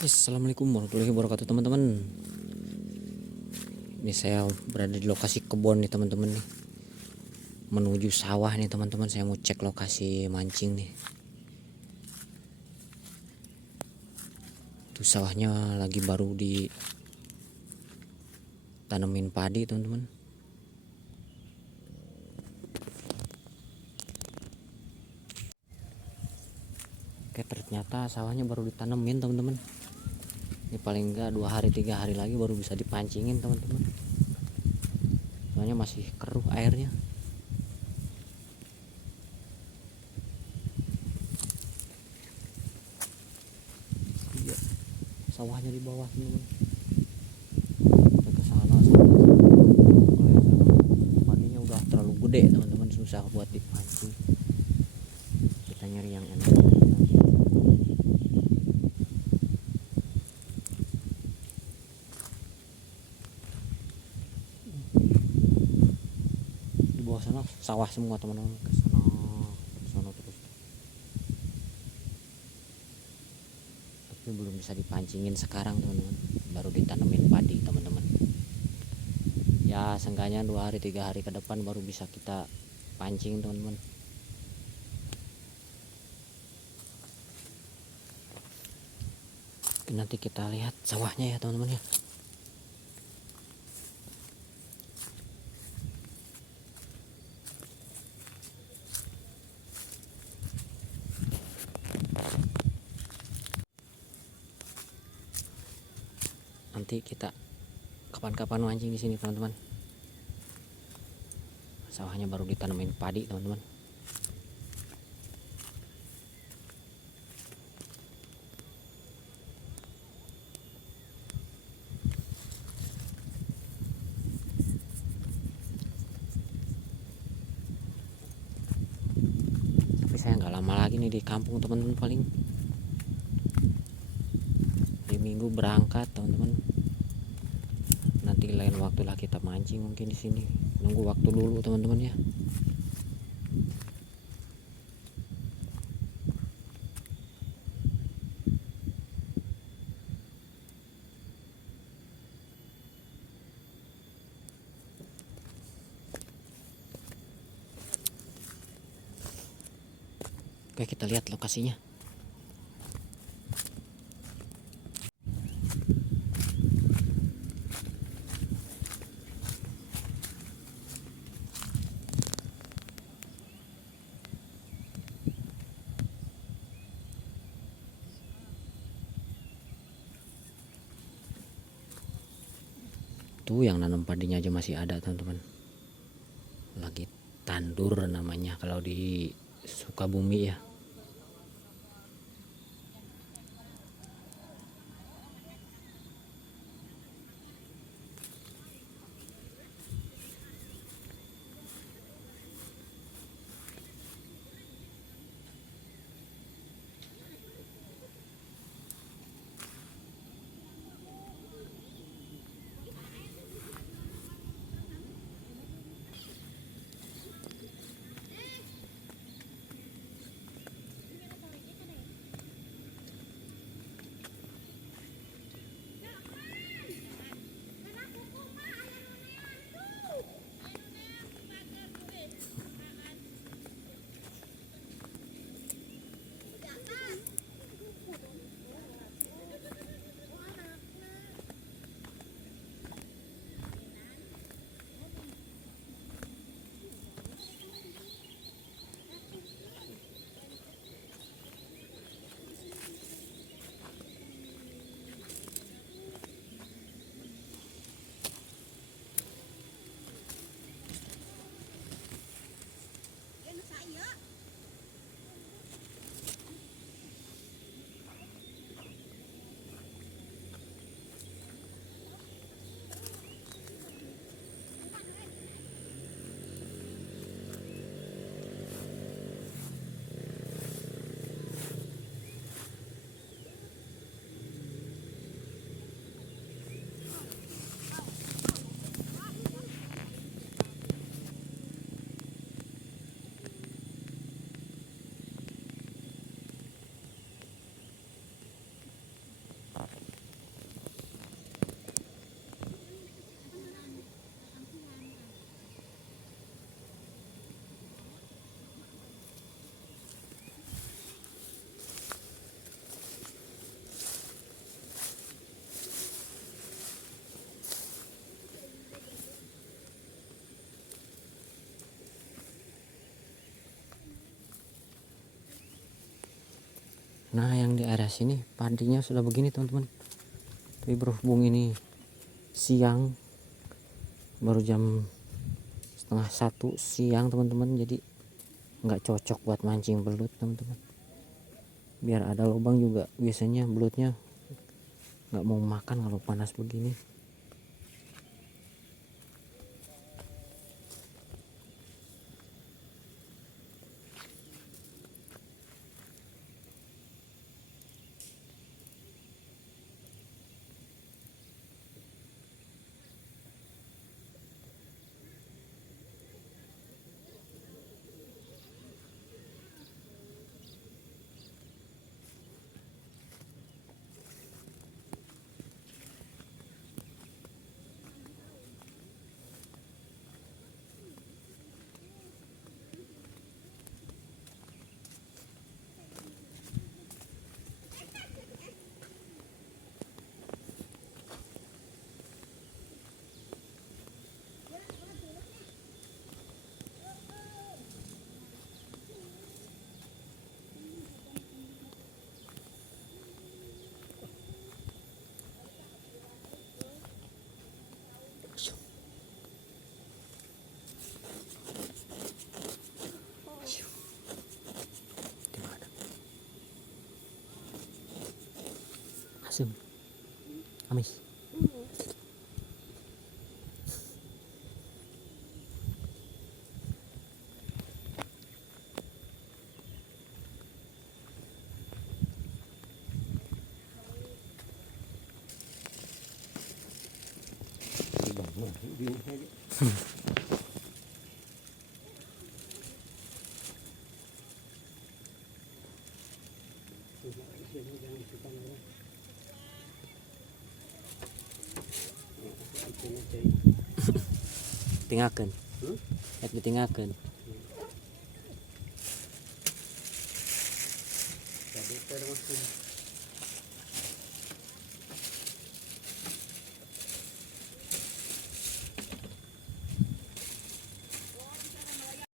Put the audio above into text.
Assalamualaikum warahmatullahi wabarakatuh teman-teman. Ini saya berada di lokasi kebun nih teman-teman nih. Menuju sawah nih teman-teman. Saya mau cek lokasi mancing nih. Tuh sawahnya lagi baru ditanemin padi teman-teman. Oke, ternyata sawahnya baru ditanemin teman-teman. Ini paling enggak 2 hari 3 hari lagi baru bisa dipancingin teman-teman. Soalnya masih keruh airnya. Iya, sawahnya di bawah teman-teman. Ke sana padinya udah terlalu gede teman-teman, susah buat dipancing. Kita nyari yang enak. Di bawah sana sawah semua teman-teman, ke sana terus, tapi belum bisa dipancingin sekarang teman-teman, baru ditanemin padi teman-teman. Ya seenggaknya 2 hari 3 hari ke depan baru bisa kita pancing teman-teman. Nanti kita lihat sawahnya ya teman-teman ya. Nanti kita kapan-kapan mancing di sini teman-teman. Sawahnya baru ditanemin padi teman-teman. Tapi saya nggak lama lagi nih di kampung teman-teman, paling di minggu berangkat teman-teman. Nanti lain waktu lah kita mancing mungkin di sini. Nunggu waktu dulu teman-teman ya. Oke, kita lihat lokasinya. Tuh yang nanam padinya aja masih ada teman-teman. Lagi tandur namanya kalau di Sukabumi ya. Nah, yang di area sini padinya sudah begini teman-teman. Tapi berhubung ini siang, baru jam setengah 1 siang teman-teman, jadi nggak cocok buat mancing belut teman-teman. Biar ada lubang juga, biasanya belutnya nggak mau makan kalau panas begini. Asum, amis. Tinggalkan, ditinggalkan. Jadi terus